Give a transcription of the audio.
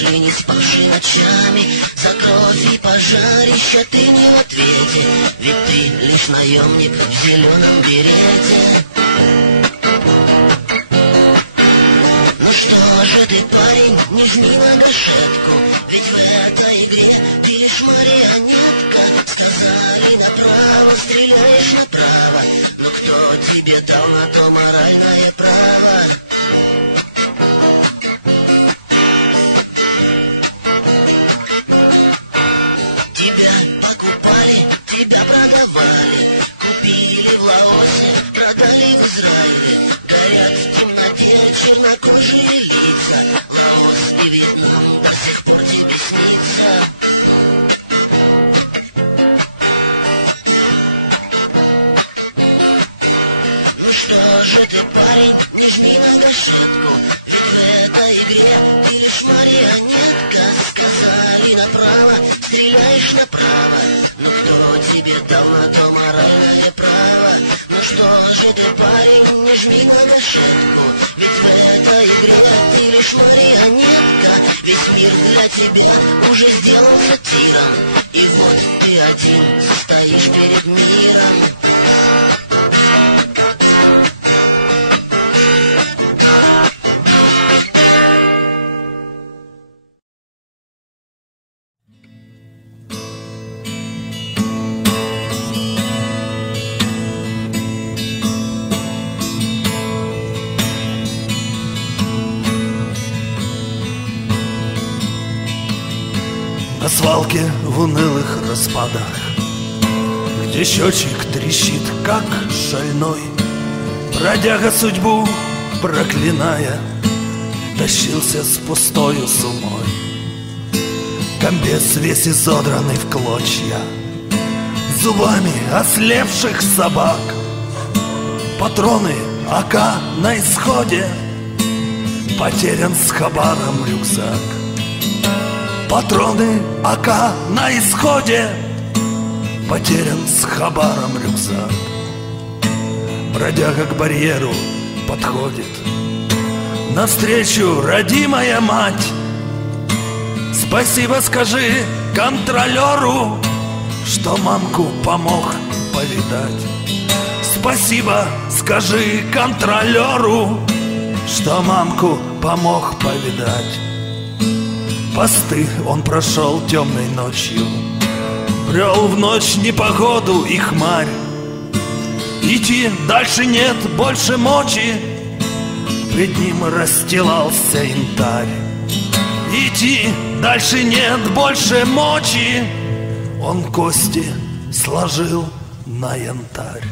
спавший, не спавший ночами, за кровь и пожарище ты не в ответе, ведь ты лишь наемник в зеленом берете. Ну что же ты, парень, не жми на гашетку, ведь в этой игре ты лишь марионетка. Сказали направо, стреляешь направо, но кто тебе дал на то моральное право? Тебя покупали, тебя продавали, купили в Лаосе, продали в Израиле. Горят в темноте чернокожие лица, Лаос и Вьетнам до сих пор тебе снится. Ну что же ты, парень, не жми на гашетку, ведь в этой игре ты лишь марионетка. Сказали направо, стреляешь направо, но кто тебе дал на то моральное право? Ну что же ты, парень, не жми на гашетку, ведь в этой игре ты лишь марионетка. Весь мир для тебя уже сделался тиром, и вот ты один стоишь перед миром. На свалке в унылых распадах, где счетчик трещит, как шальной, бродяга судьбу проклиная, тащился с пустою сумой. Комбез весь изодранный в клочья, зубами ослепших собак, патроны АК на исходе, потерян с хабаром рюкзак. Патроны АК на исходе, потерян с хабаром рюкзак. Бродяга к барьеру подходит, навстречу родимая мать. Спасибо скажи контролеру, что мамку помог повидать. Спасибо скажи контролеру, что мамку помог повидать. Посты он прошел темной ночью, брел в ночь непогоду и хмарь. Идти дальше нет больше мочи, пред ним расстилался янтарь. Идти дальше нет больше мочи, он кости сложил на янтарь.